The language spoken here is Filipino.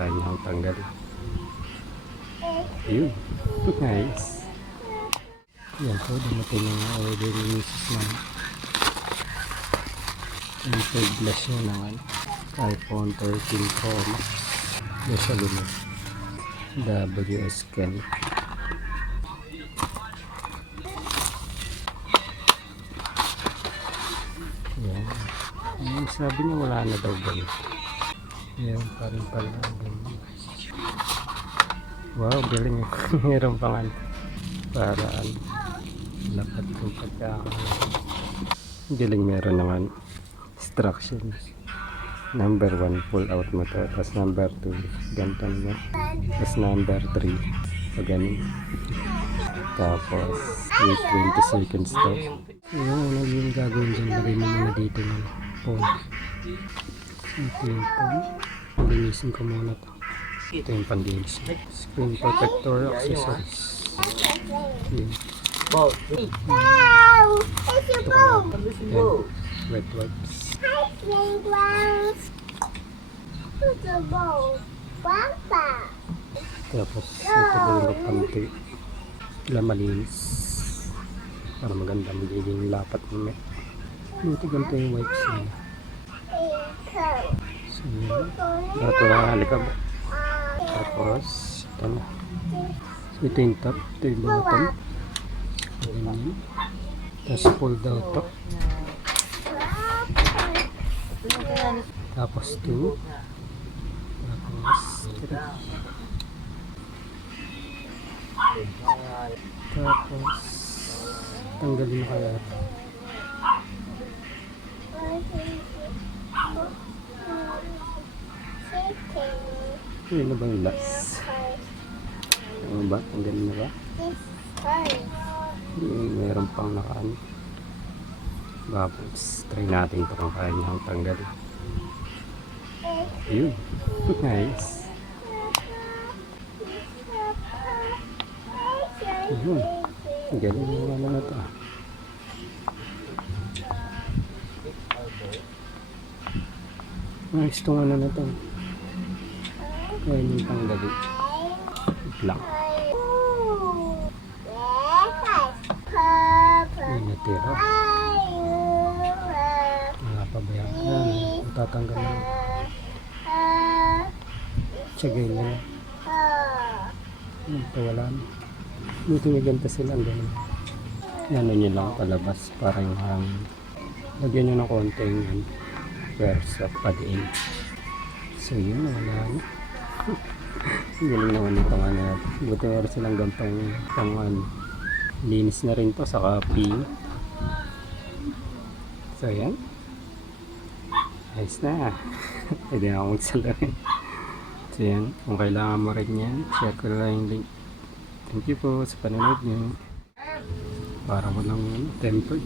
kaya niya ang tanggal. Yun. Nice. Yan po, dumating yung order ni Mrs. na yung third glass niya naman. iPhone 13 Pro Max. Yung siya din WS Ken. Yan. Yung sabi niya wala na daw ba. Yan pa rin pala. Wow, galing. Meron pang paraan. Lapat yung pagkakaroon. Galing, meron naman instructions. Number 1, pull out mo to. Tapos number 2, ganito mo. Tapos number 3, pag ganun. Tapos, wait 20 seconds to. Ano yung gagawin dyan? Lagay mo muna dito ng phone. Ito yung phone. Linisin ko muna to. Ito yung pandilis. Screen protector accessories. Yun. Wow! It's your bowl! Yan. Wet wipes. Hi, playgrounds! It's a bowl. Papa! Tapos ito po yung panty. Kailan malinis. Para maganda magiging lapat mo. Ito ganito yung wipes nila. So yun. Ito na halikab. Tapos ito na. So ito yung top. Ito yung bottom. Ganyan. Tapos pull down to. Tapos 2. Tapos 3. Tapos tanggalin mo kaya ito. Yun na ba yung last? Ano ba? Tanggalin na ba? Yung meron pang nakaan. Tapos try natin ito kung kaya niyang tanggalin. Yun. Nice. Yun. Galing yung ano na ito. Nice itong ano na ito. Kaya niyang tanggalin. Wait lang. Yung natira. Nakapabayaan. Tatanggal na. Tsagay niya. Wala na. Buti may ganta silang ganun. Ano nyo lang palabas. Parang lagyan nyo ng konting verse of padiin. So yun, wala na. Galing naman itong ano. Buti meron silang gantong linis na rin to sa copy. So yan. Ayos na. Pwede na akong magsalarin. So yan. Kung kailangan mo rin yan, share ko lang yung link. Thank you po sa panonood nyo. Para walang tempered.